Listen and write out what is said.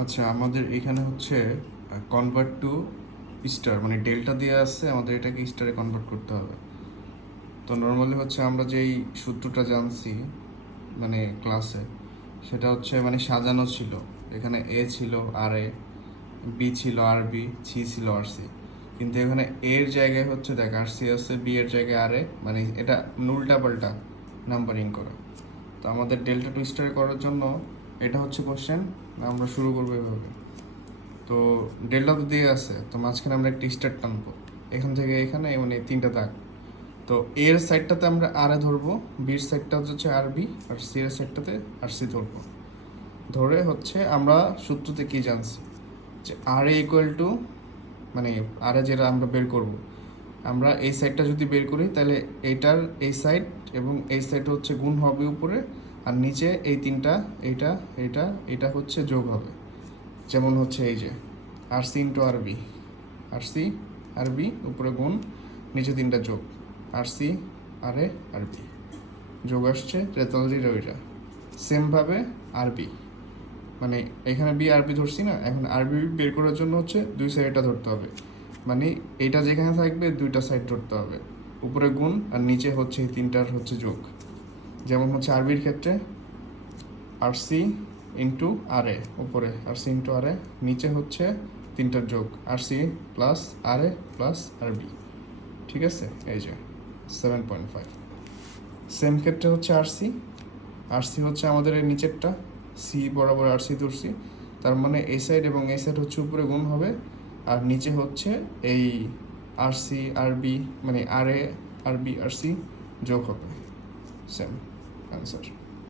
আচ্ছা, আমাদের এখানে হচ্ছে কনভার্ট টু স্টার, মানে ডেল্টা দিয়ে আছে, আমাদের এটাকে স্টারে কনভার্ট করতে হবে। তো নর্মালি হচ্ছে আমরা যেই সূত্রটা জানছি মানে ক্লাসে, সেটা হচ্ছে মানে সাজানো ছিল। এখানে এ ছিল আর এ, বি ছিল আর বি, সি ছিল আর সি। কিন্তু এখানে এর জায়গায় হচ্ছে দেখ আর সি আছে, বি এর জায়গায় আর এ, মানে এটা উল্টা পাল্টা নাম্বারিং করা। তো আমাদের ডেল্টা টু স্টারে করার জন্য এটা হচ্ছে কোশ্চেন, আমরা শুরু করবো এভাবে। তো ডেল্টা তো দিয়ে আছে, তো মাঝখানে আমরা একটা স্টার টানবো এখান থেকে এখানে, মানে তিনটা দাগ। তো এর সাইডটাতে আমরা আর এ ধরবো, বির সাইডটা হচ্ছে আর বি, আর সি এর সাইডটাতে আর সি ধরবো। ধরে হচ্ছে আমরা সূত্রতে কি জানছি যে আর এ ইকুয়াল টু, মানে আর এ যেটা আমরা বের করব, আমরা এই সাইডটা যদি বের করি তাহলে এইটার এই সাইড এবং এই সাইড হচ্ছে গুণ হবে উপরে, আর নিচে এই তিনটা, এইটা এইটা এটা হচ্ছে যোগ হবে। যেমন হচ্ছে এই যে আর সি ইন্টু আর বি, আর সি আর বি উপরে গুণ, নিচে তিনটা যোগ, আর সি আর এ আর বি যোগ আসছে রেতালজির ওইটা। সেমভাবে আর বি, মানে এখানে বি আর বি ধরছি না, এখন আর বি বের করার জন্য হচ্ছে দুই সাইডটা ধরতে হবে, মানে এইটা যেখানে থাকবে দুইটা সাইড ধরতে হবে, উপরে গুণ আর নিচে হচ্ছে এই তিনটার হচ্ছে যোগ। যেমন হচ্ছে আরবির ক্ষেত্রে আর সি ইন্টু আর এ উপরে, আর সি ইন্টু আর এ নিচে হচ্ছে তিনটার যোগ, আর সি প্লাস আর এ প্লাস আর বি। ঠিক আছে, এই যে 7.5। সেম ক্ষেত্রে হচ্ছে আর সি হচ্ছে আমাদের এই নিচেরটা, সি বরাবর আর সি ধরছি, তার মানে এই সাইড এবং এই সাইড হচ্ছে উপরে গুণ হবে, আর নিচে হচ্ছে এই আর সি আর বি, মানে আর এ আর বি আর সি যোগ হবে। Same answer.